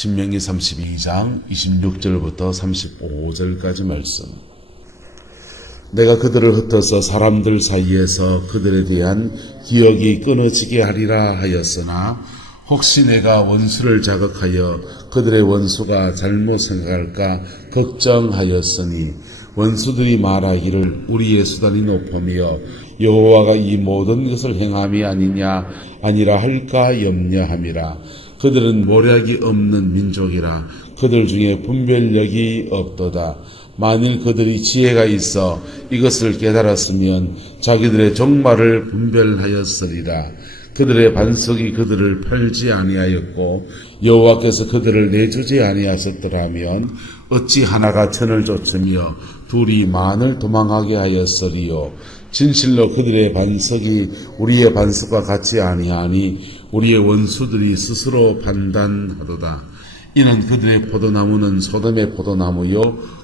신명기 32장 26절부터 35절까지 말씀. 내가 그들을 흩어서 사람들 사이에서 그들에 대한 기억이 끊어지게 하리라 하였으나 혹시 내가 원수를 자극하여 그들의 원수가 잘못 생각할까 걱정하였으니 원수들이 말하기를 우리의 수단이 높으며 여호와가 이 모든 것을 행함이 아니라 할까 염려함이라. 그들은 모략이 없는 민족이라. 그들 중에 분별력이 없도다. 만일 그들이 지혜가 있어 이것을 깨달았으면 자기들의 종말을 분별하였으리라. 그들의 반석이 그들을 팔지 아니하였고 여호와께서 그들을 내주지 아니하셨더라면 어찌 하나가 천을 쫓으며 둘이 만을 도망하게 하였으리요. 진실로 그들의 반석이 우리의 반석과 같지 아니하니 우리의 원수들이 스스로 판단하도다. 이는 그들의 포도나무는 소돔의 포도나무요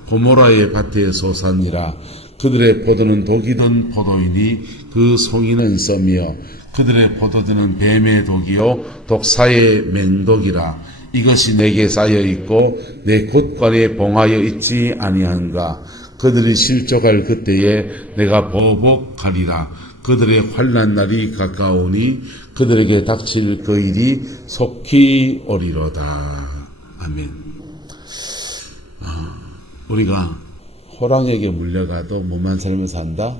고모라의 밭의 소산이라. 그들의 포도는 독이 든 포도이니 그 송이는 썸이요 그들의 포도주는 뱀의 독이요 독사의 맹독이라. 이것이 내게 쌓여 있고 내 곳간에 봉하여 있지 아니한가. 그들이 실족할 그때에 내가 보복하리라. 그들의 환난 날이 가까우니 그들에게 닥칠 그 일이 속히 오리로다. 아멘. 우리가 호랑이에게 물려가도 뭐만 살면 산다?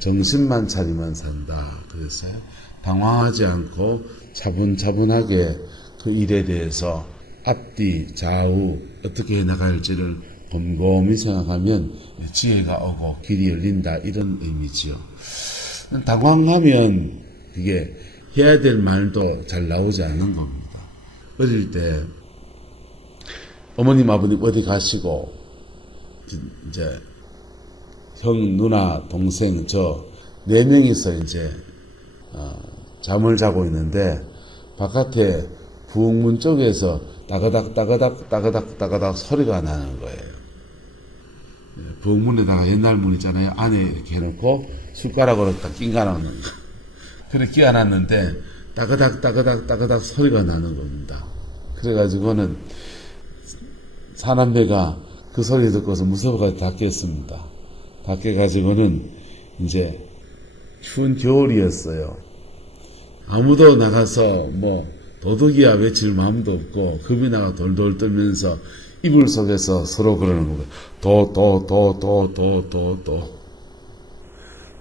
정신만 차리면 산다. 그랬어요. 당황하지 않고 차분차분하게 그 일에 대해서 앞뒤 좌우 어떻게 해나갈지를 곰곰이 생각하면 지혜가 오고 길이 열린다, 이런 의미지요. 당황하면 그게 해야 될 말도 잘 나오지 않는 겁니다. 어릴 때 어머님 아버님 어디 가시고 이제 형, 누나, 동생 저 4명이서 이제 잠을 자고 있는데 바깥에 부엌문 쪽에서 따가닥 소리가 나는 거예요. 부엌문에다가 옛날 문 있잖아요. 안에 이렇게 해놓고 숟가락으로 딱 끼워놓는 거. 그래 끼워놨는데 따가닥 소리가 나는 겁니다. 그래가지고는 사남매가 그 소리 듣고서 무서워가지고 다 깼습니다. 다 깨가지고는 이제 추운 겨울이었어요. 아무도 나가서 뭐 도둑이야 외칠 마음도 없고 겁이 나가 돌돌 떨면서 이불 속에서 서로 그러는 거예요. 도.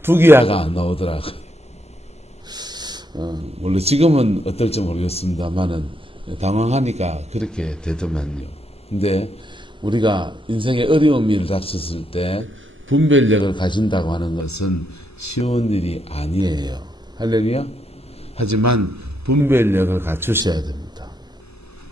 부기야가 안 나오더라고요. 물론 지금은 어떨지 모르겠습니다만은 당황하니까 그렇게 되더만요. 근데 우리가 인생의 어려운 일을 닥쳤을 때 분별력을 가진다고 하는 것은 쉬운 일이 아니에요. 할렐루야? 하지만 분별력을 갖추셔야 됩니다.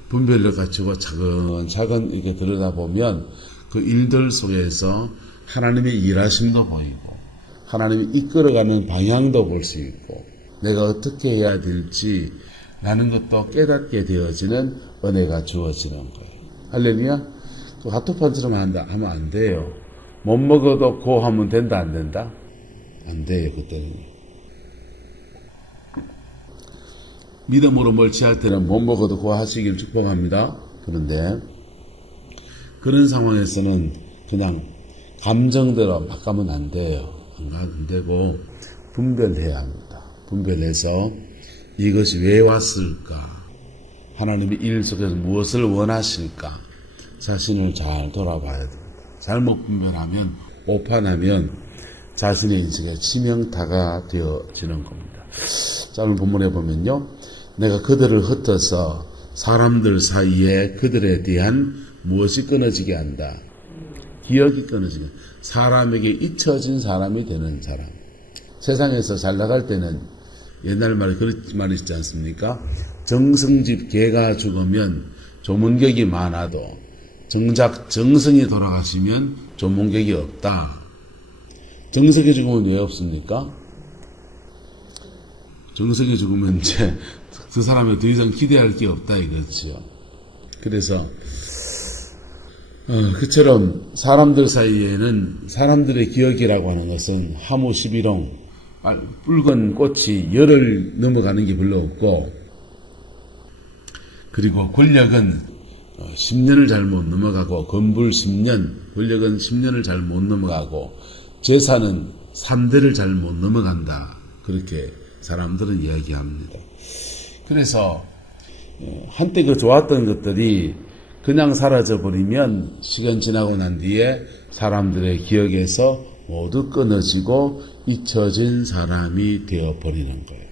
분별력 갖추고 차근차근 이렇게 들여다보면 그 일들 속에서 하나님의 일하심도 보이고 하나님이 이끌어가는 방향도 볼 수 있고 내가 어떻게 해야 될지 라는 것도 깨닫게 되어지는 은혜가 주어지는 거예요. 할렐루야? 그 핫도판처럼 하면 안 돼요. 못 먹어도 고 하면 된다, 안 된다? 안 돼요, 그때는. 믿음으로 뭘 취할 때는 못 먹어도 고 하시길 축복합니다. 그런데 그런 상황에서는 그냥 감정대로 막 가면 안 돼요. 안 가면 되고 분별해야 합니다. 분별해서 이것이 왜 왔을까? 하나님의 일 속에서 무엇을 원하실까? 자신을 잘 돌아봐야 됩니다. 잘못 분별하면 오판하면 자신의 인생에 치명타가 되어지는 겁니다. 자, 오늘 본문에 보면요. 내가 그들을 흩어서 사람들 사이에 그들에 대한 무엇이 끊어지게 한다. 기억이 끊어지게. 사람에게 잊혀진 사람이 되는 사람. 세상에서 잘 나갈 때는 옛날 말에 그런 말이 있지 않습니까? 정성집 개가 죽으면 조문객이 많아도 정작 정성이 돌아가시면 조문객이 없다. 정성이 죽으면 왜 없습니까? 정성이 죽으면 이제 그 사람에 더 이상 기대할 게 없다 이거지요. 그래서 그처럼 사람들 사이에는 사람들의 기억이라고 하는 것은 하무 11홍 붉은 꽃이 열을 넘어가는 게 별로 없고 그리고 권력은 10년을 잘 못 넘어가고 건불 10년, 권력은 10년을 잘 못 넘어가고 재산은 3대를 잘 못 넘어간다. 그렇게 사람들은 이야기합니다. 그래서 한때 그 좋았던 것들이 그냥 사라져버리면 시간 지나고 난 뒤에 사람들의 기억에서 모두 끊어지고 잊혀진 사람이 되어버리는 거예요.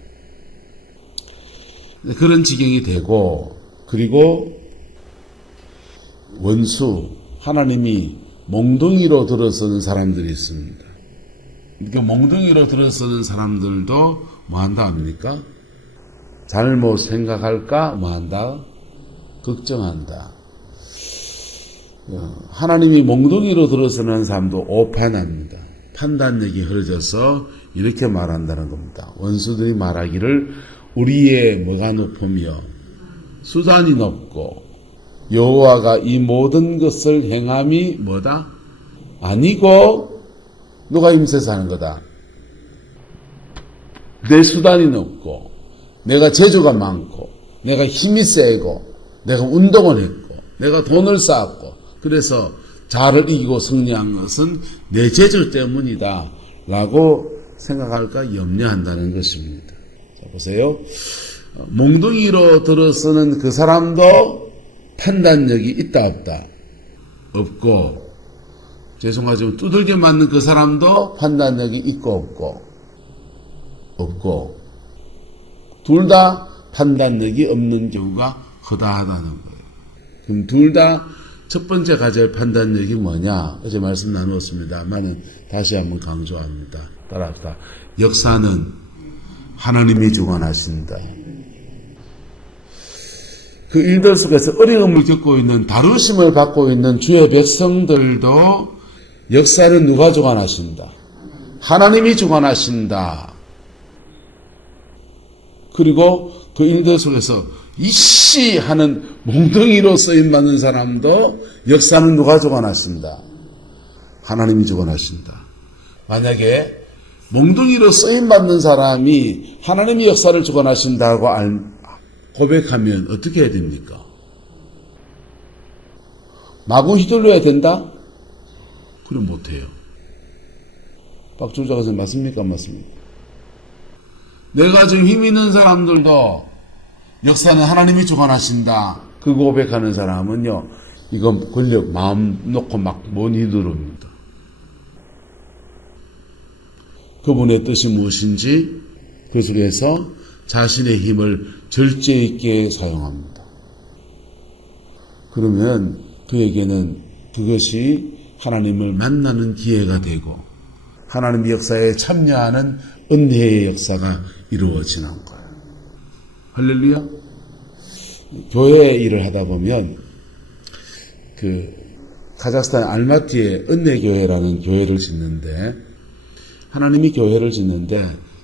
그런 지경이 되고, 그리고 원수, 하나님이 몽둥이로 들어서는 사람들이 있습니다. 그러니까 몽둥이로 들어서는 사람들도 뭐 한다 합니까? 잘못 생각할까? 뭐 한다? 걱정한다. 하나님이 몽둥이로 들어서는 사람도 오판합니다. 판단력이 흐려져서 이렇게 말한다는 겁니다. 원수들이 말하기를 우리의 뭐가 높으며 수단이 높고 여호와가 이 모든 것을 행함이 뭐다? 아니고 누가 힘써서 하는 거다. 내 수단이 높고 내가 재주가 많고 내가 힘이 세고 내가 운동을 했고 내가 돈을 쌓았고 그래서 자를 이기고 승리한 것은 내 재주 때문이다 라고 생각할까 염려한다는 것입니다. 자 보세요. 몽둥이로 들어서는 그 사람도 판단력이 있다 없다? 없고, 죄송하지만 두들겨 맞는 그 사람도 판단력이 있고 없고 둘 다 판단력이 없는 경우가 허다하다는 거예요. 그럼 둘 다 첫 번째 가질 판단력이 뭐냐? 어제 말씀 나누었습니다만은 다시 한번 강조합니다. 따라합시다. 역사는 하나님이 주관하신다. 그 일들 속에서 어려움을 겪고 있는 다루심을 받고 있는 주의 백성들도 역사는 누가 주관하신다? 하나님이 주관하신다. 그리고 그 일들 속에서 이씨 하는 몽둥이로 쓰임받는 사람도 역사는 누가 주관하신다? 하나님이 주관하신다. 만약에 몽둥이로 쓰임받는 사람이 하나님이 역사를 주관하신다고 고백하면 어떻게 해야 됩니까? 마구 휘둘러야 된다? 그럼 못해요. 박준자 선생님 맞습니까? 안 맞습니까? 내가 지금 힘 있는 사람들도 역사는 하나님이 주관하신다. 그 고백하는 사람은요, 이건 권력 마음 놓고 막 못 휘두릅니다. 그분의 뜻이 무엇인지 그 속에서 자신의 힘을 절제 있게 사용합니다. 그러면 그에게는 그것이 하나님을 만나는 기회가 되고 하나님의 역사에 참여하는 은혜의 역사가 이루어지는 거예요. 할렐루야. 교회 일을 하다 보면 그 카자흐스탄 알마티에 은혜교회라는 교회를 짓는데 하나님이 교회를 짓는데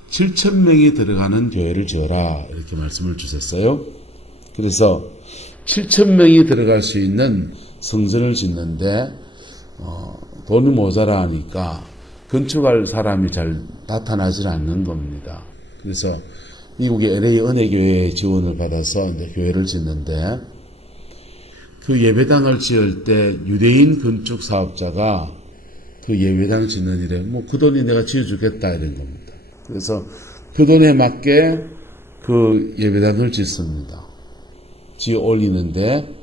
7,000명이 들어가는 교회를 지어라 이렇게 말씀을 주셨어요. 그래서 7,000명이 들어갈 수 있는 성전을 짓는데 돈이 모자라니까 건축할 사람이 잘 나타나질 않는 겁니다. 그래서 미국의 LA 은혜교회의 지원을 받아서 이제 교회를 짓는데 그 예배당을 지을 때 유대인 건축 사업자가 그 예배당 짓는 일에 뭐 그 돈이 내가 지어주겠다 이런 겁니다. 그래서 그 돈에 맞게 그 예배당을 짓습니다. 지어 올리는데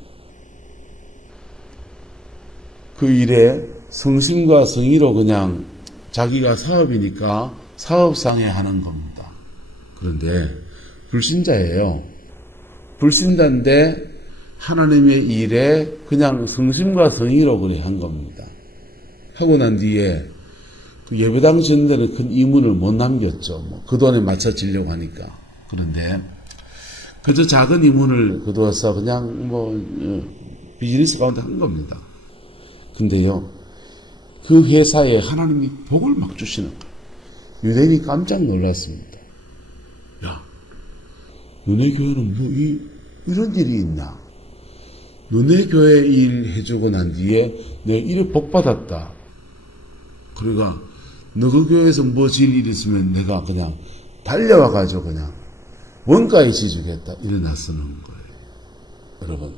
그 일에 성심과 성의로 그냥 자기가 사업이니까 사업상에 하는 겁니다. 그런데 불신자예요. 불신자인데 하나님의 일에 그냥 성심과 성의로 그래 한 겁니다. 하고 난 뒤에 그 예배당 짓는 데는 큰 이문을 못 남겼죠. 뭐 그 돈에 맞춰 지려고 하니까. 그런데 그저 작은 이문을 거두어서 그냥 비즈니스 가운데 한 겁니다. 근데요, 그 회사에 하나님이 복을 막 주시는 거예요. 유대인이 깜짝 놀랐습니다. 야, 너네 교회는 이런 일이 있나? 너네 교회 일 해주고 난 뒤에 내가 이래 복 받았다. 그러니까 너그 교회에서 뭐 지을 일 있으면 내가 그냥 달려와가지고 그냥 원가에 지주겠다. 이래 나서는 거예요. 여러분,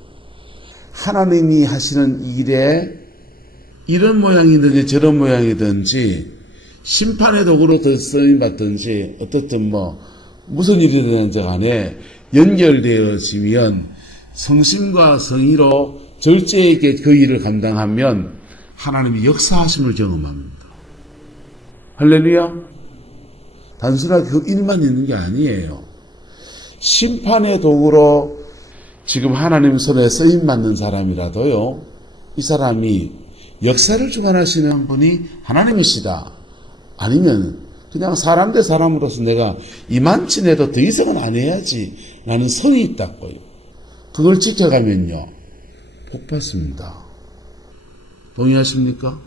하나님이 하시는 일에 이런 모양이든지 저런 모양이든지 심판의 도구로 쓰임 받든지 어떻든 무슨 일이 되는지 간에 연결되어지면 성심과 성의로 절제에게 그 일을 감당하면 하나님이 역사하심을 경험합니다. 할렐루야. 단순하게 그 일만 있는 게 아니에요. 심판의 도구로 지금 하나님 손에 쓰임 받는 사람이라도요, 이 사람이 역사를 주관하시는 분이 하나님이시다. 아니면 그냥 사람 대 사람으로서 내가 이만치 내도 더 이상은 안 해야지 라는 성이 있다고요. 그걸 지켜가면요, 복 받습니다. 동의하십니까?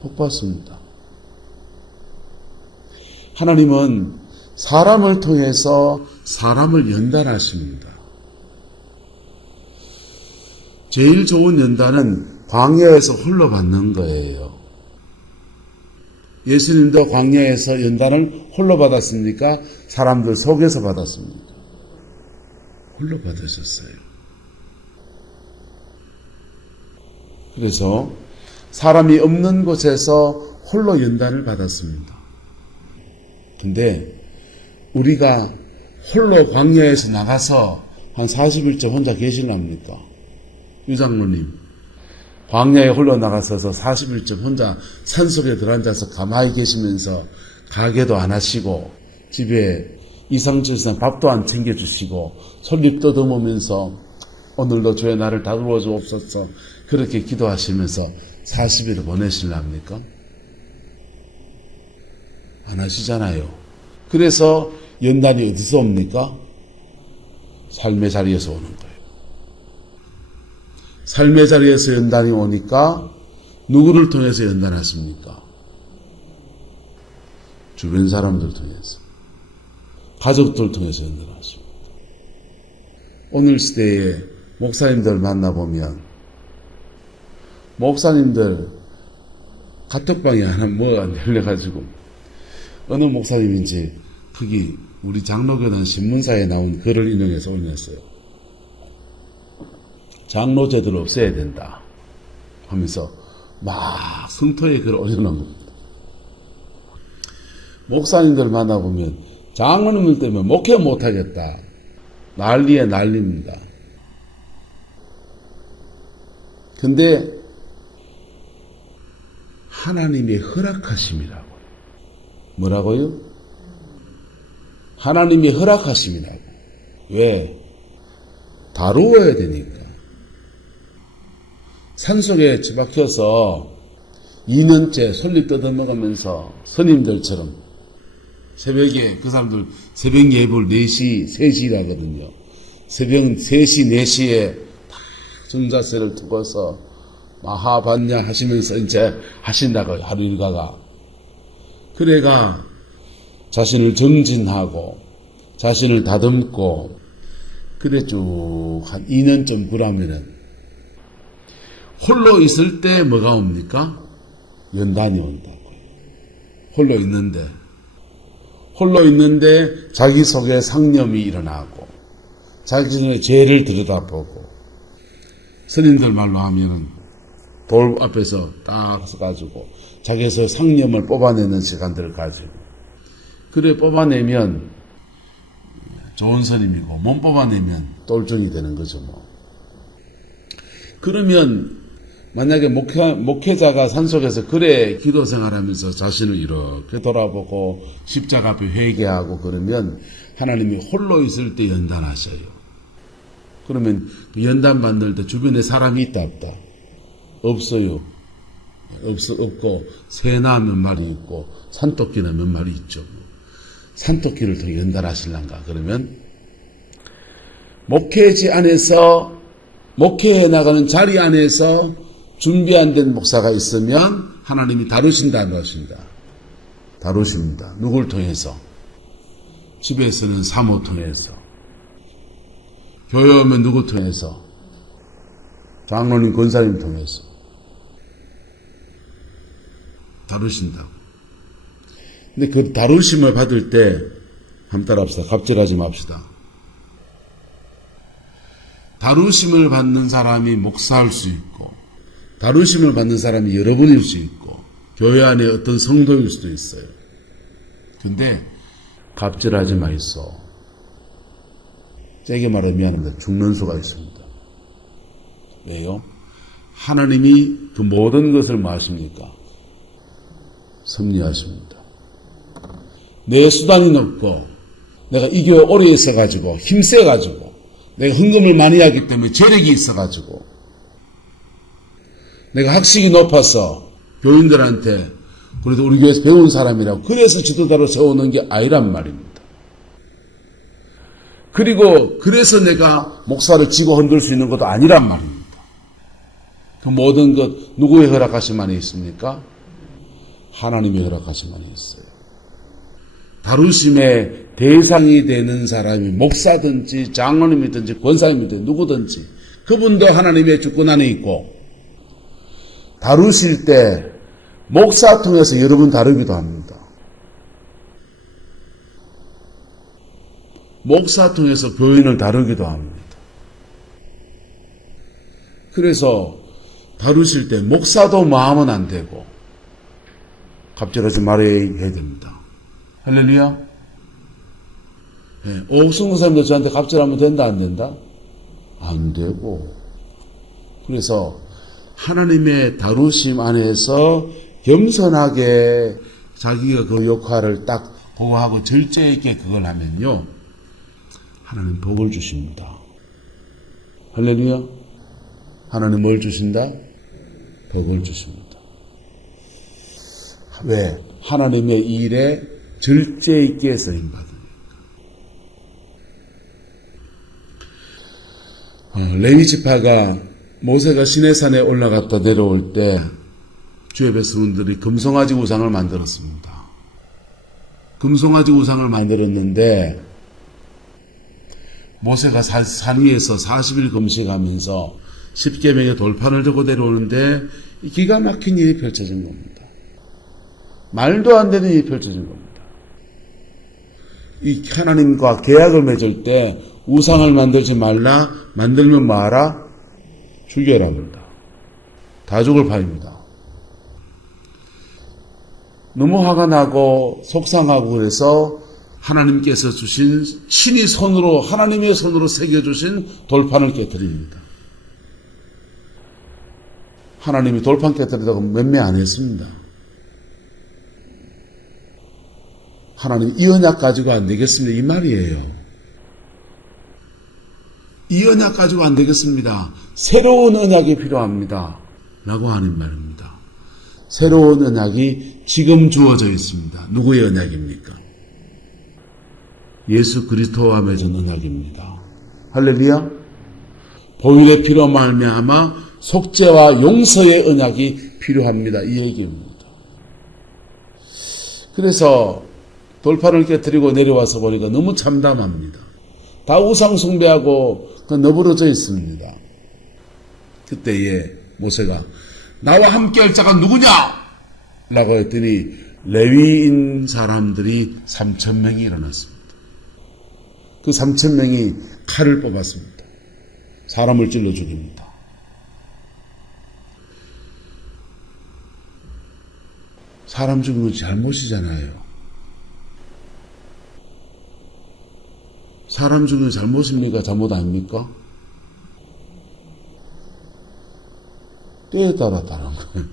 복 받습니다. 하나님은 사람을 통해서 사람을 연단하십니다. 제일 좋은 연단은 광야에서 홀로 받는 거예요. 예수님도 광야에서 연단을 홀로 받았습니까? 사람들 속에서 받았습니까? 홀로 받으셨어요. 그래서 사람이 없는 곳에서 홀로 연단을 받았습니다. 근데 우리가 홀로 광야에서 나가서 한 40일째 혼자 계실랍니까? 유장로님, 광야에 홀로 나가서서 40일쯤 혼자 산속에 들어앉아서 가만히 계시면서 가게도 안 하시고 집에 이상저상 밥도 안 챙겨주시고 솔잎 뜯어먹으면서 오늘도 주의 나를 다루어 주옵소서 그렇게 기도하시면서 40일을 보내실랍니까? 안 하시잖아요. 그래서 연단이 어디서 옵니까? 삶의 자리에서 오는 거예요. 삶의 자리에서 연단이 오니까 누구를 통해서 연단하십니까? 주변 사람들 통해서, 가족들 통해서 연단하십니다. 오늘 시대에 목사님들 만나보면 목사님들 카톡방에 하나 뭐가 열려가지고 어느 목사님인지 거기 우리 장로교단 신문사에 나온 글을 인용해서 올렸어요. 장로제도를 없애야 된다 하면서 막 성토에 글을 올려놓은 겁니다. 목사님들 만나보면 장로님들 때문에 목회 못하겠다. 난리에 난리입니다. 근데 하나님의 허락하심이라고. 뭐라고요? 하나님의 허락하심이라고. 왜? 다루어야 되니까. 산속에 처박혀서 2년째 솔잎 뜯어먹으면서 스님들처럼 새벽에 그 사람들 새벽 예불 4시, 3시라거든요. 새벽 3시, 4시에 다 정자세를 두고서 마하반야 하시면서 이제 하신다고요. 하루 일과가. 그래가 자신을 정진하고 자신을 다듬고 그래 쭉 한 2년쯤 그러면은 홀로 있을 때 뭐가 옵니까? 연단이 온다고요. 홀로 있는데 자기 속에 상념이 일어나고 자기의 죄를 들여다보고 스님들 말로 하면은 돌 앞에서 딱 서가지고 자기에서 상념을 뽑아내는 시간들을 가지고 그래 뽑아내면 좋은 스님이고 못 뽑아내면 똘중이 되는 거죠 뭐. 그러면 만약에 목회자가 산속에서 그래 기도 생활하면서 자신을 이렇게 돌아보고 십자가 앞에 회개하고 그러면 하나님이 홀로 있을 때 연단하셔요. 그러면 연단 받을 때 주변에 사람이 있다 없다? 없어요. 없고 새나 몇 마리 있고 산토끼나 몇 마리 있죠. 산토끼를 더 연단하실란가? 그러면 목회지 안에서 목회해 나가는 자리 안에서 준비 안 된 목사가 있으면 하나님이 다루신다 안 다루신다? 다루십니다. 누굴 통해서? 집에서는 사모 통해서. 교회 오면 누구 통해서? 장로님 권사님 통해서. 다루신다고. 근데 그 다루심을 받을 때 한번 따라합시다. 갑질하지 맙시다. 다루심을 받는 사람이 목사할 수 있고, 다루심을 받는 사람이 여러분일 수 있고, 교회 안에 어떤 성도일 수도 있어요. 근데 갑질하지 마이소. 세게 말하면 미안합니다. 죽는 수가 있습니다. 왜요? 하나님이 그 모든 것을 뭐 하십니까? 섭리하십니다. 내 수단이 높고 내가 이 교회 오래 있어가지고 힘세가지고 내가 헌금을 많이 하기 때문에 재력이 있어가지고 내가 학식이 높아서 교인들한테 그래도 우리 교회에서 배운 사람이라고 그래서 지도자로 세우는 게 아니란 말입니다. 그리고 그래서 내가 목사를 쥐고 흔들 수 있는 것도 아니란 말입니다. 그 모든 것 누구의 허락하심 안에 있습니까? 하나님의 허락하심 안에 있어요. 다루심의 대상이 되는 사람이 목사든지 장로님이든지 권사님이든지 누구든지 그분도 하나님의 주권 안에 있고 다루실 때 목사 통해서 여러분 다루기도 합니다. 목사 통해서 교인을 다루기도 합니다. 그래서 다루실 때 목사도 마음은 안 되고 갑질하지 말아야 됩니다. 할렐루야. 네, 오승우 사람도 저한테 갑질하면 된다 안 된다? 안 되고. 그래서 하나님의 다루심 안에서 겸손하게 자기가 그 역할을 딱 보고하고 절제 있게 그걸 하면요. 하나님 복을 주십니다. 할렐루야. 하나님 뭘 주신다? 복을 주십니다. 왜? 하나님의 일에 절제 있게 쓰임받으니까. 레위 지파가 모세가 시내산에 올라갔다 내려올 때 주의 백성들이 금송아지 우상을 만들었습니다. 금송아지 우상을 만들었는데 모세가 산 위에서 40일 금식하면서 10계명의 돌판을 들고 내려오는데 기가 막힌 일이 펼쳐진 겁니다. 말도 안 되는 일이 펼쳐진 겁니다. 이 하나님과 계약을 맺을 때 우상을 만들지 말라, 만들면 뭐하라? 죽여라 합니다. 다 죽을 판입니다. 너무 화가 나고 속상하고 그래서 하나님께서 주신 친히 손으로 하나님의 손으로 새겨주신 돌판을 깨뜨립니다. 하나님이 돌판 깨뜨리다고 맴매 안 했습니다. 하나님 이 언약 가지고 안 되겠습니다. 이 말이에요. 이 언약 가지고 안 되겠습니다. 새로운 언약이 필요합니다. 라고 하는 말입니다. 새로운 언약이 지금 주어져 있습니다. 누구의 언약입니까? 예수 그리스도와 맺은 언약입니다. 할렐루야. 보혈의 피로 말미암아 속죄와 용서의 언약이 필요합니다. 이 얘기입니다. 그래서 돌판을 깨뜨리고 내려와서 보니까 너무 참담합니다. 다 우상 숭배하고 너부러져 있습니다. 그때에 모세가 나와 함께 할 자가 누구냐? 라고 했더니 레위인 사람들이 3,000명이 일어났습니다. 그 3,000명이 칼을 뽑았습니다. 사람을 찔러 죽입니다. 사람 죽이는 건 잘못이잖아요. 사람 죽이는 잘못입니까? 잘못 아닙니까? 때에 따라 다른 거예요.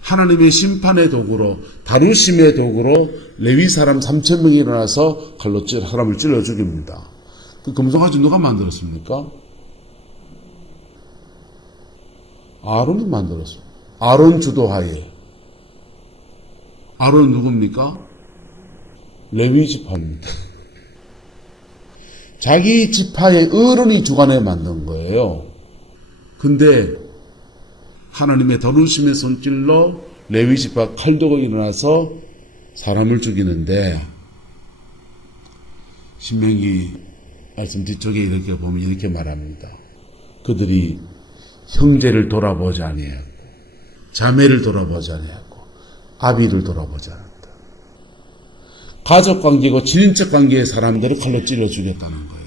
하나님의 심판의 도구로, 다루심의 도구로 레위 사람 3,000명이 일어나서 칼로 사람을 찔러 죽입니다. 그 금송아지 누가 만들었습니까? 아론이 만들었습니다. 아론 주도하에. 아론은 누굽니까? 레위 지파입니다. 자기 지파의 어른이 주관해 만든 거예요. 근데 하나님의 다루심의 손길로 레위 지파 칼 들고 일어나서 사람을 죽이는데 신명기 말씀 뒤쪽에 이렇게 보면 이렇게 말합니다. 그들이 형제를 돌아보지 아니하고 자매를 돌아보지 아니하고 아비를 돌아보지 않았다. 가족관계고 친인척 관계의 사람들을 칼로 찔러 죽였다는 거예요.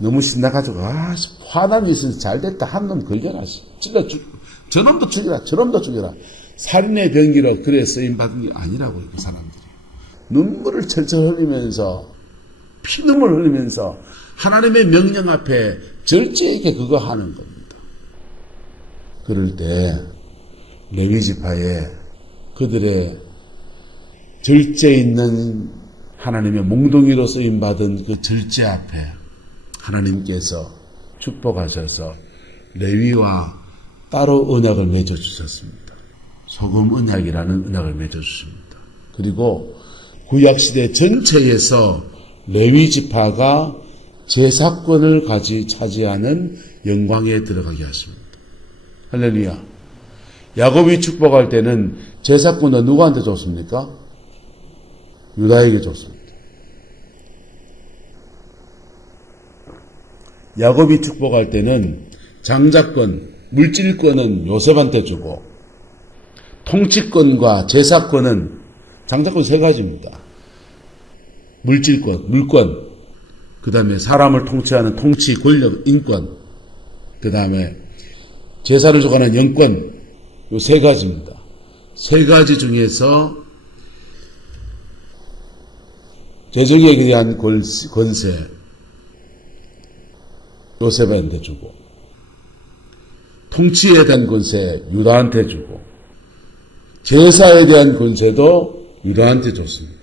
너무 신나가지고 화남이 있으면 잘됐다 한 놈 걸려라 찔러 저놈도 죽여라 저놈도 죽여라 살인의 병기로 그래 쓰임받은 게 아니라고요. 그 사람들이 눈물을 철철 흘리면서 피눈물 흘리면서 하나님의 명령 앞에 절제하게 그거 하는 겁니다. 그럴 때 레위 지파에 그들의 절제 있는 하나님의 몽둥이로 쓰임받은 그 절제 앞에 하나님께서 축복하셔서 레위와 따로 언약을 맺어주셨습니다. 소금 언약이라는 언약을 맺어주십니다. 그리고 구약시대 전체에서 레위 지파가 제사권을 차지하는 영광에 들어가게 하십니다. 할렐루야. 야곱이 축복할 때는 제사권을 누구한테 줬습니까? 유다에게 줬습니다. 야곱이 축복할 때는 장자권, 물질권은 요셉한테 주고 통치권과 제사권은 장자권 세 가지입니다. 물질권, 물권, 그 다음에 사람을 통치하는 통치, 권력, 인권, 그 다음에 제사를 줘가는 영권, 요 세 가지입니다. 세 가지 중에서 재정에 대한 권세 요셉한테 주고 통치에 대한 권세 유다한테 주고 제사에 대한 권세도 유다한테 줬습니다.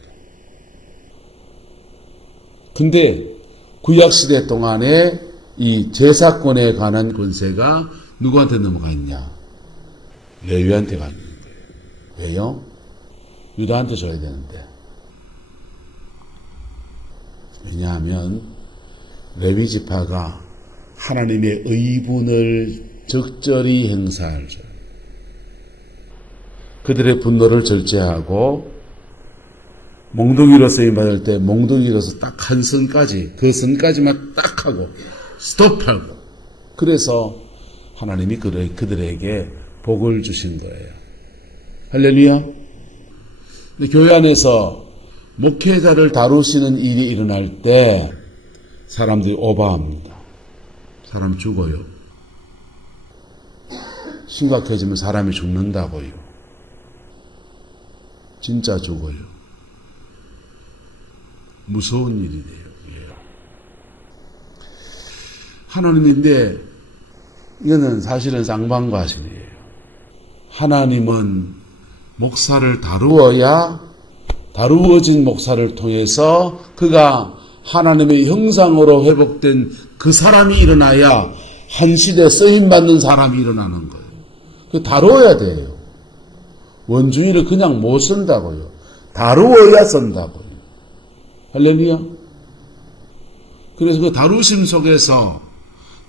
근데 구약시대 동안에 이 제사권에 관한 권세가 누구한테 넘어가 있냐? 레위한테 가 있는 거예요. 왜요? 유다한테 줘야 되는데. 왜냐하면 레위 지파가 하나님의 의분을 적절히 행사하죠. 그들의 분노를 절제하고 몽둥이로 쓰임받을 때 몽둥이로서 딱 한 선까지 그 선까지만 딱 하고 스톱하고 그래서 하나님이 그들에게 복을 주신 거예요. 할렐루야. 근데 교회 안에서 목회자를 다루시는 일이 일어날 때 사람들이 오버합니다. 사람 죽어요. 심각해지면 사람이 죽는다고요. 진짜 죽어요. 무서운 일이 돼요. 예. 하나님인데 이거는 사실은 쌍방과실이에요. 하나님은 목사를 다루어진 목사를 통해서 그가 하나님의 형상으로 회복된 그 사람이 일어나야 한 시대에 쓰임받는 사람이 일어나는 거예요. 그 다루어야 돼요. 원주의를 그냥 못 쓴다고요. 다루어야 쓴다고요. 할렐루야. 그래서 그 다루심 속에서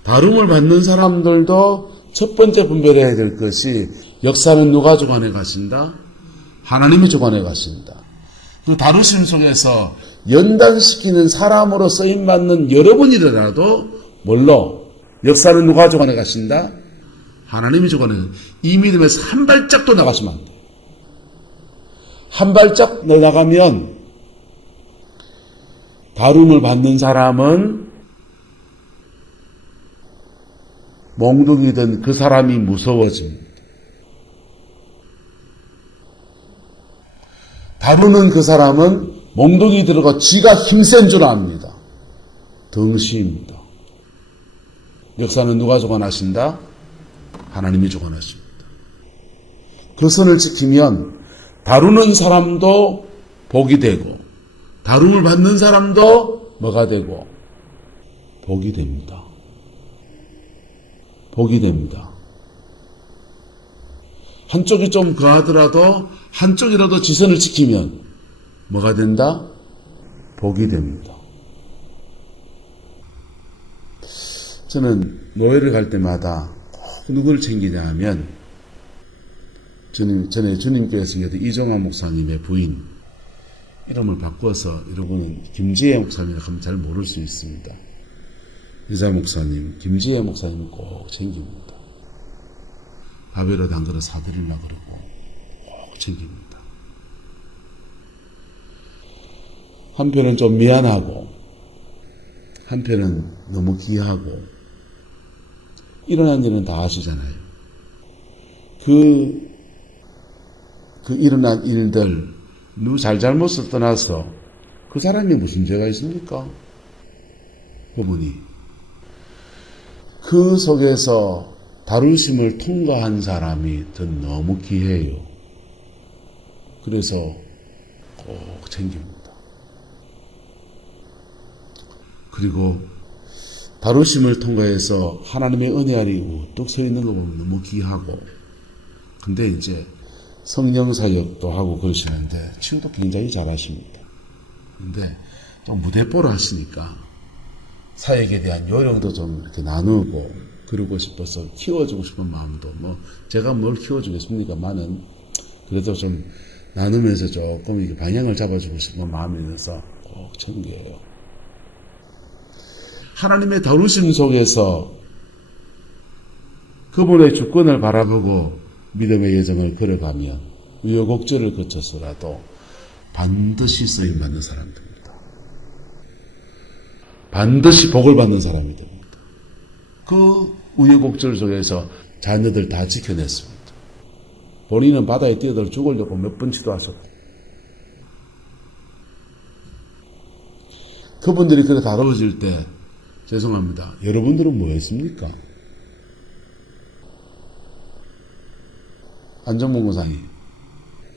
다rum을 받는 사람들도 첫 번째 분별해야 될 것이 역사는 누가 주관해 가신다? 하나님이 주관해 가신다. 그 다루심 속에서 연단시키는 사람으로 쓰임받는 여러분이더라도 뭘로? 역사는 누가 주관해 가신다? 하나님이 주관해. 이 믿음에서 한 발짝도 나가시면 안 돼. 한 발짝 나가면 다룸을 받는 사람은 몽둥이든 그 사람이 무서워집니다. 다루는 그 사람은 몽둥이 들어가 쥐가 힘센 줄 압니다. 덩시입니다. 역사는 누가 주관하신다? 하나님이 주관하십니다. 그 선을 지키면 다루는 사람도 복이 되고 다룸을 받는 사람도 뭐가 되고 복이 됩니다. 복이 됩니다. 한쪽이 좀 거하더라도 한쪽이라도 지선을 지키면 뭐가 된다? 복이 됩니다. 저는 노예를 갈 때마다 꼭 누구를 챙기냐 하면 전에 주님께서 이종환 목사님의 부인 이름을 바꿔서 여러분은 김지혜 목사님이라고 하면 잘 모를 수 있습니다. 여자 목사님, 김지혜 목사님을 꼭 챙깁니다. 밥이라도 한 그릇 사드리려고 그러고 꼭 챙깁니다. 한편은 좀 미안하고 한편은 너무 귀하고 일어난 일은 다 아시잖아요. 그 일어난 일들 누구 잘잘못을 떠나서 그 사람이 무슨 죄가 있습니까? 그분이 그 속에서 다루심을 통과한 사람이 더 너무 귀해요. 그래서 꼭 챙깁니다. 그리고 다루심을 통과해서 하나님의 은혜 아래 우뚝 서 있는 거 보면 너무 귀하고, 근데 이제 성령 사역도 하고 그러시는데 치유도 굉장히 잘하십니다. 근데 좀 무대뽀를 하시니까 사역에 대한 요령도 좀 이렇게 나누고 그러고 싶어서 키워주고 싶은 마음도, 제가 뭘 키워주겠습니까만은 그래도 좀 나누면서 조금 이렇게 방향을 잡아주고 싶은 마음이 있어서 꼭 챙겨요. 하나님의 다루심 속에서 그분의 주권을 바라보고 믿음의 여정을 걸어가면 우여곡절을 거쳐서라도 반드시 쓰임받는 사람들입니다. 반드시 복을 받는 사람이 됩니다. 그 우여곡절 속에서 자녀들 다 지켜냈습니다. 본인은 바다에 뛰어들어 죽으려고 몇 번 시도하셨고, 그분들이 그렇게 다루어질 때 죄송합니다. 여러분들은 뭐 했습니까? 안정범 고사님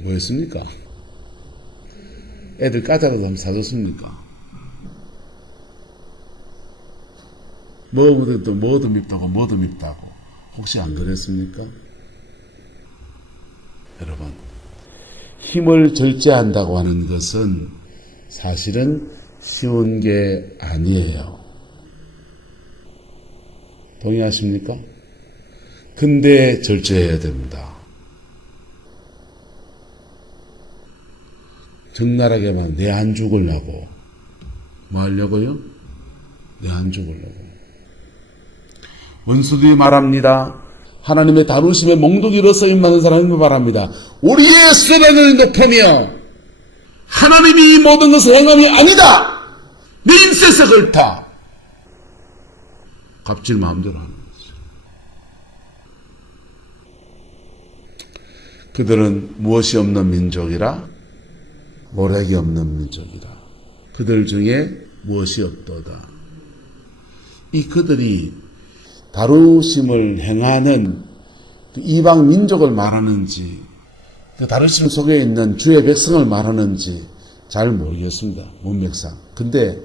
뭐 했습니까? 애들 까자라도 한번 사줬습니까? 뭐도 밉다고 혹시 안 그랬습니까? 여러분, 힘을 절제한다고 하는 것은 사실은 쉬운 게 아니에요. 동의하십니까? 근데 절제해야 됩니다. 적나라하게만 내 안 죽으려고. 뭐 하려고요? 내 안 죽으려고. 원수들이 말합니다. 하나님의 다루심에 몽둥이로 쓰임받는 사람이 말합니다. 우리의 수레는 높으며 하나님이 이 모든 것을 행함이 아니다. 내 인세서 걸다. 갑질 마음대로 하는 거죠. 그들은 무엇이 없는 민족이라? 모략이 없는 민족이라. 그들 중에 무엇이 없도다. 이 그들이 다루심을 행하는 그 이방 민족을 말하는지, 그 다루심 속에 있는 주의 백성을 말하는지 잘 모르겠습니다. 문맥상. 근데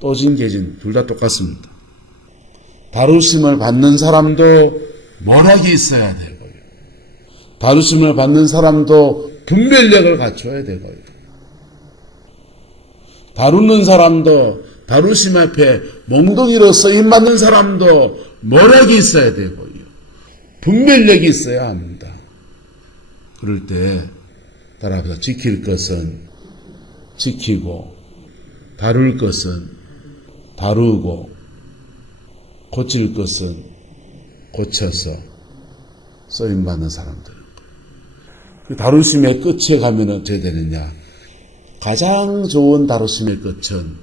또진개진 둘 다 똑같습니다. 다루심을 받는 사람도 모략이 있어야 되고요. 다루심을 받는 사람도 분별력을 갖춰야 되고요. 다루는 사람도 다루심 앞에 몽둥이로 쓰임받는 사람도 모략이 있어야 되고요. 분별력이 있어야 합니다. 그럴 때 따라서 지킬 것은 지키고, 다룰 것은 다루고, 고칠 것은 고쳐서 쓰임받는 사람들. 그 다루심의 끝에 가면 어떻게 되느냐? 가장 좋은 다루심의 끝은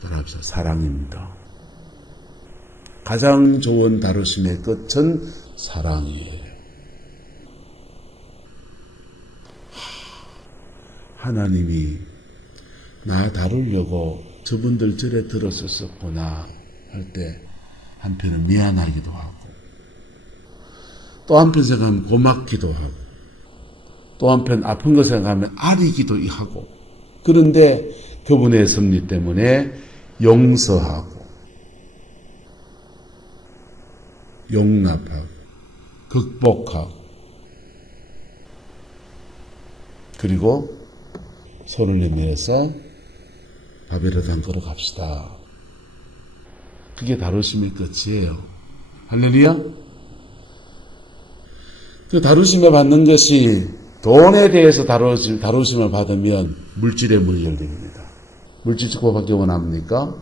따라합시다. 사랑입니다. 가장 좋은 다루심의 끝은 사랑이에요. 하나님이 나 다루려고 저분들 절에 들었었구나 할 때 한편은 미안하기도 하고, 또 한편 생각하면 고맙기도 하고, 또 한편 아픈 거 생각하면 아리기도 하고, 그런데 그분의 섭리 때문에 용서하고, 용납하고, 극복하고, 그리고 손을 내밀어서 밥이라도 한 그릇 갑시다. 그게 다루심의 끝이에요. 할렐루야? 그 다루심을 받는 것이 돈에 대해서 다루심을 받으면 물질의 문이 열립니다. 물질 축복받기 원합니까?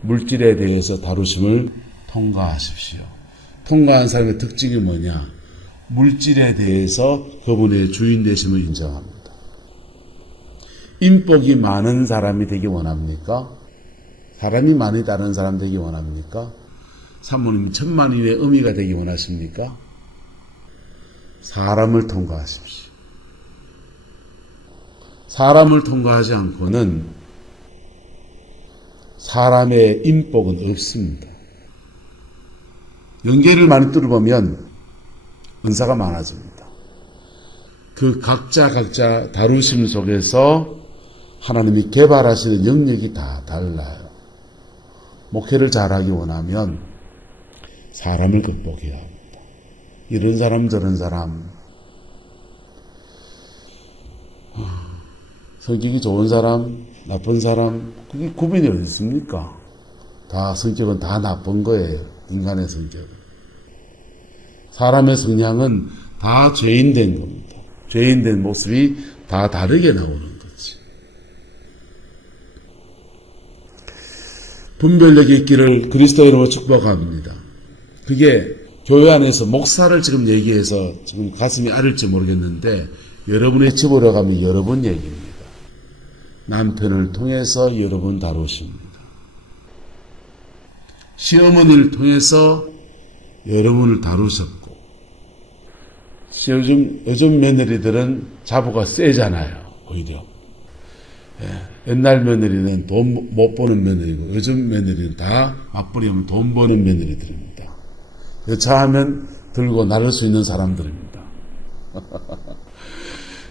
물질에 대해서 다루심을 통과하십시오. 통과한 사람의 특징이 뭐냐? 물질에 대해서 그분의 주인 되심을 인정합니다. 인복이 많은 사람이 되기 원합니까? 사람이 많이 다른 사람 되기 원합니까? 사모님 1000만인의 의미가 되기 원하십니까? 사람을 통과하십시오. 사람을 통과하지 않고는 사람의 인복은 없습니다. 연계를 많이 뚫어보면 은사가 많아집니다. 그 각자 다루심 속에서 하나님이 개발하시는 영역이 다 달라요. 목회를 잘하기 원하면 사람을 극복해야 합니다. 이런 사람 저런 사람, 성격이 좋은 사람 나쁜 사람, 그게 구분이 어디 있습니까? 다 성격은 다 나쁜 거예요. 인간의 성격은. 사람의 성향은 다 죄인된 겁니다. 죄인된 모습이 다 다르게 나오는 거지. 분별력이 있기를 그리스도 이름으로 축복합니다. 그게 교회 안에서 목사를 지금 얘기해서 지금 가슴이 아릴지 모르겠는데 여러분의 집으로 가면 여러분 얘기입니다. 남편을 통해서 여러분 다루십니다. 시어머니를 통해서 여러분을 다루셨고, 요즘 며느리들은 자부가 세잖아요. 오히려. 옛날 며느리는 돈 못 버는 며느리고, 요즘 며느리는 다 맞벌이하면 돈 버는 며느리들입니다. 여차하면 들고 나를 수 있는 사람들입니다.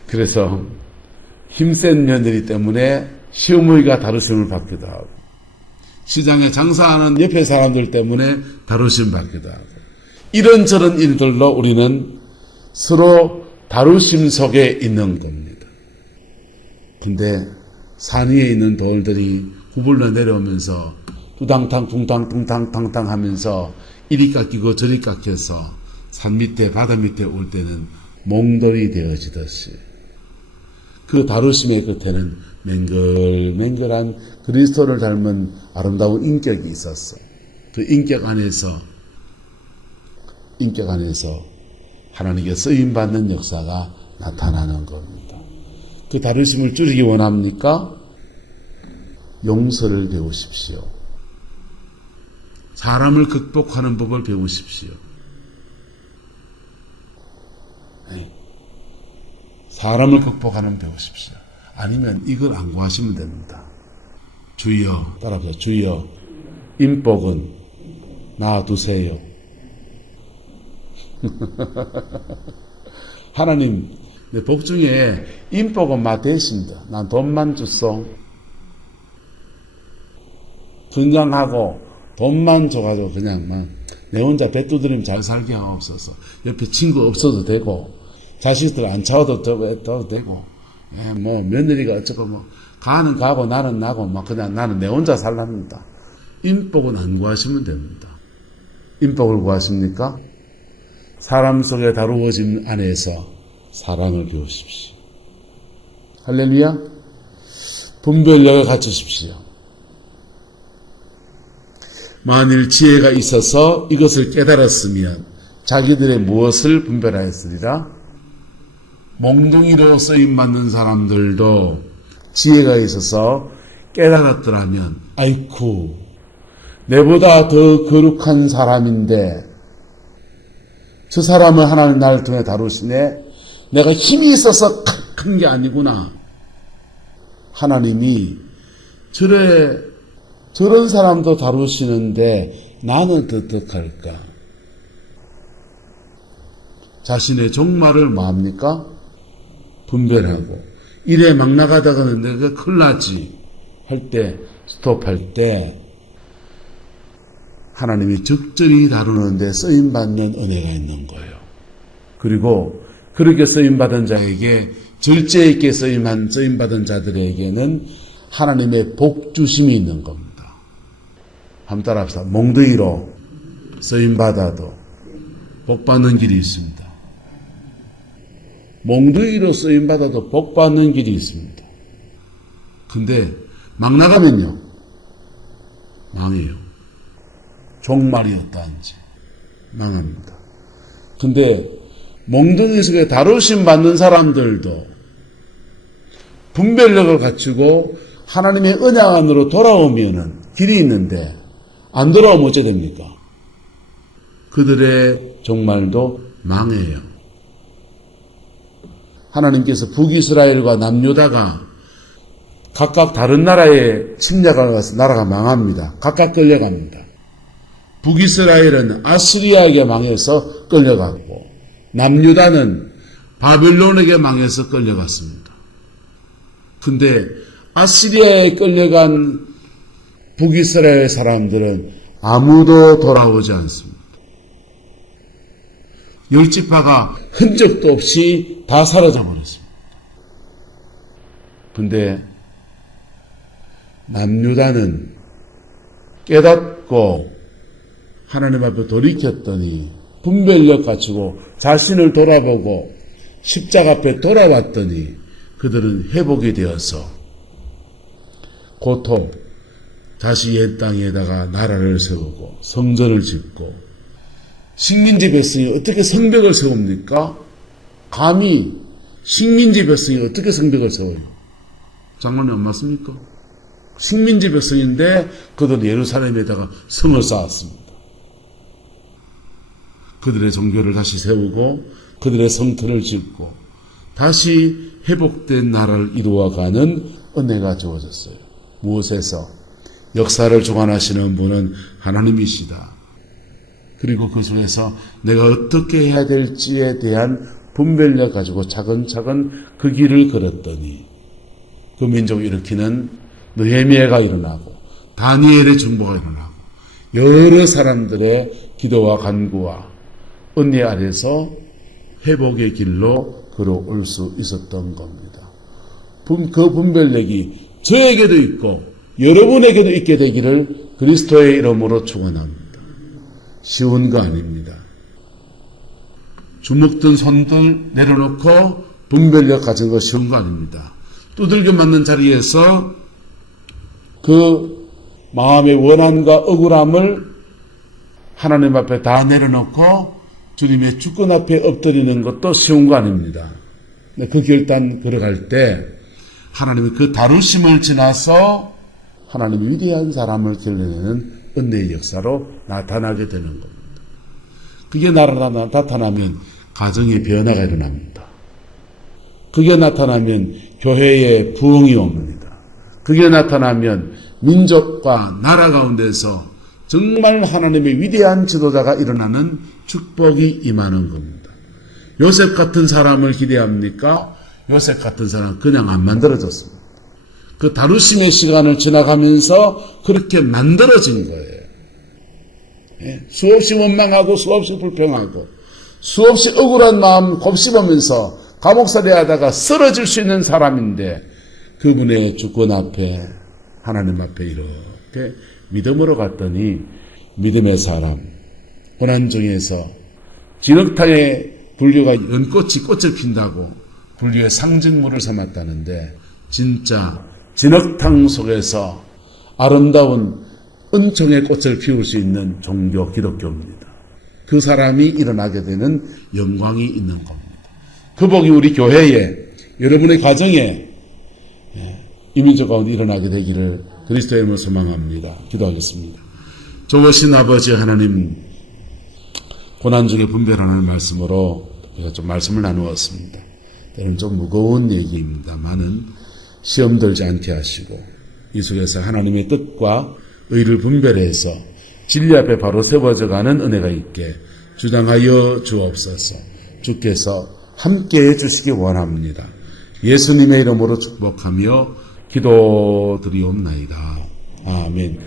그래서 힘센 며느리 때문에 시어머니가 다루심을 받기도 하고, 시장에 장사하는 옆에 사람들 때문에 다루심 받기도 하고, 이런저런 일들로 우리는 서로 다루심 속에 있는 겁니다. 근데 산 위에 있는 돌들이 구불러 내려오면서 두당탕 둥탕 둥탕 탕탕 하면서 이리 깎이고 저리 깎여서 산 밑에 바다 밑에 올 때는 몽돌이 되어지듯이 그 다루심의 끝에는 맹글맹글한 그리스도를 닮은 아름다운 인격이 있었어. 그 인격 안에서 하나님께 쓰임받는 역사가 나타나는 겁니다. 그 다루심을 줄이기 원합니까? 용서를 배우십시오. 사람을 극복하는 법을 배우십시오. 사람을 극복하는 배우십시오. 아니면 이걸 안 구하시면 됩니다. 주여, 따라합시다. 주여, 인복은 놔두세요. 하나님, 내 복 중에 인복은 마대십니다. 난 돈만 줬어. 건강하고 돈만 줘가지고 그냥 막 내 혼자 배 두드리면 잘 살게 하옵소서. 옆에 친구 없어도 되고, 자식들 안 차워도 되고, 뭐 며느리가 어쩌고 뭐 가는 가고 나는 나고 막 그냥 나는 내 혼자 살랍니다. 인복은 안 구하시면 됩니다. 인복을 구하십니까? 사람 속에 다루어진 안에서 사랑을 배우십시오. 할렐루야. 분별력을 갖추십시오. 만일 지혜가 있어서 이것을 깨달았으면 자기들의 무엇을 분별하였으리라? 몽둥이로 쓰임받는 사람들도 지혜가 있어서 깨달았더라면, 아이쿠, 내보다 더 거룩한 사람인데 저 사람은 하나님 나를 통해 다루시네. 내가 힘이 있어서 큰 게 아니구나. 하나님이 저런 사람도 다루시는데 나는 어떡할까? 자신의 종말을 뭐합니까? 분별하고, 일에 막 나가다가는 내가 큰일 나지 할 때, 스톱할 때 하나님이 적절히 다루는데 쓰임받는 은혜가 있는 거예요. 그리고 그렇게 쓰임받은 자에게, 절제 있게 쓰임받은 자들에게는 하나님의 복주심이 있는 겁니다. 한번 따라합시다. 몽둥이로 쓰임받아도 복받는 길이 있습니다. 몽둥이로 쓰임받아도 복받는 길이 있습니다. 근데 막 나가면요, 망해요. 종말이었다는지 망합니다. 근데 몽둥이 속에 다루심 받는 사람들도 분별력을 갖추고 하나님의 은혜 안으로 돌아오면은 길이 있는데 안 돌아오면 어째 됩니까? 그들의 종말도 망해요. 하나님께서 북이스라엘과 남유다가 각각 다른 나라에 침략을 가서 나라가 망합니다. 각각 끌려갑니다. 북이스라엘은 아시리아에게 망해서 끌려갔고 남유다는 바빌론에게 망해서 끌려갔습니다. 근데 아시리아에 끌려간 북이스라엘 사람들은 아무도 돌아오지 않습니다. 10지파가 흔적도 없이 다 사라져 버렸습니다. 근데 남유다는 깨닫고 하나님 앞에 돌이켰더니 분별력 갖추고 자신을 돌아보고 십자가 앞에 돌아왔더니 그들은 회복이 되어서 고통, 다시 옛 땅에다가 나라를 세우고 성전을 짓고 식민지 백성이 어떻게 성벽을 세웁니까? 감히 식민지 백성이 어떻게 성벽을 세워요? 장로님 안 맞습니까? 식민지 백성인데 그들은 예루살렘에다가 성을 쌓았습니다. 그들의 종교를 다시 세우고 그들의 성터를 짓고 다시 회복된 나라를 이루어가는 은혜가 주어졌어요. 무엇에서? 역사를 주관하시는 분은 하나님이시다. 그리고 그 속에서 내가 어떻게 해야 될지에 대한 분별력 가지고 차근차근 그 길을 걸었더니 그 민족을 일으키는 느헤미야가 일어나고 다니엘의 중보가 일어나고 여러 사람들의 기도와 간구와 은혜 아래서 회복의 길로 걸어올 수 있었던 겁니다. 그 분별력이 저에게도 있고 여러분에게도 있게 되기를 그리스도의 이름으로 축원합니다. 쉬운 거 아닙니다. 주먹든 손들 내려놓고 분별력 가진 거 쉬운 거 아닙니다. 두들겨 맞는 자리에서 그 마음의 원한과 억울함을 하나님 앞에 다 내려놓고 주님의 주권 앞에 엎드리는 것도 쉬운 거 아닙니다. 그 결단 걸어갈 때 하나님의 그 다루심을 지나서 하나님의 위대한 사람을 결려내는 은혜의 역사로 나타나게 되는 겁니다. 그게 나타나면 가정의 변화가 일어납니다. 그게 나타나면 교회에 부흥이 옵니다. 그게 나타나면 민족과 나라 가운데서 정말 하나님의 위대한 지도자가 일어나는 축복이 임하는 겁니다. 요셉 같은 사람을 기대합니까? 요셉 같은 사람은 그냥 안 만들어졌습니다. 그 다루심의 시간을 지나가면서 그렇게 만들어진 거예요. 수없이 원망하고 수없이 불평하고 수없이 억울한 마음 곱씹으면서 감옥살이 하다가 쓰러질 수 있는 사람인데 그분의 주권 앞에 하나님 앞에 이렇게 믿음으로 갔더니 믿음의 사람 고난 중에서 진흙탕에 불교가 연꽃이 꽃을 핀다고 불교의 상징물을 삼았다는데 진짜 진흙탕 속에서 아름다운 은총의 꽃을 피울 수 있는 종교 기독교입니다. 그 사람이 일어나게 되는 영광이 있는 겁니다. 그 복이 우리 교회에 여러분의 가정에 이민족 가운데 일어나게 되기를 그리스도의 이름으로 소망합니다. 기도하겠습니다. 좋으신 아버지 하나님, 고난 중에 분별하는 말씀으로 우리가 좀 말씀을 나누었습니다. 때로는 좀 무거운 얘기입니다만은 시험 들지 않게 하시고 이 속에서 하나님의 뜻과 의를 분별해서 진리 앞에 바로 세워져 가는 은혜가 있게 주장하여 주옵소서. 주께서 함께해 주시기 원합니다. 예수님의 이름으로 축복하며 기도드리옵나이다. 아멘.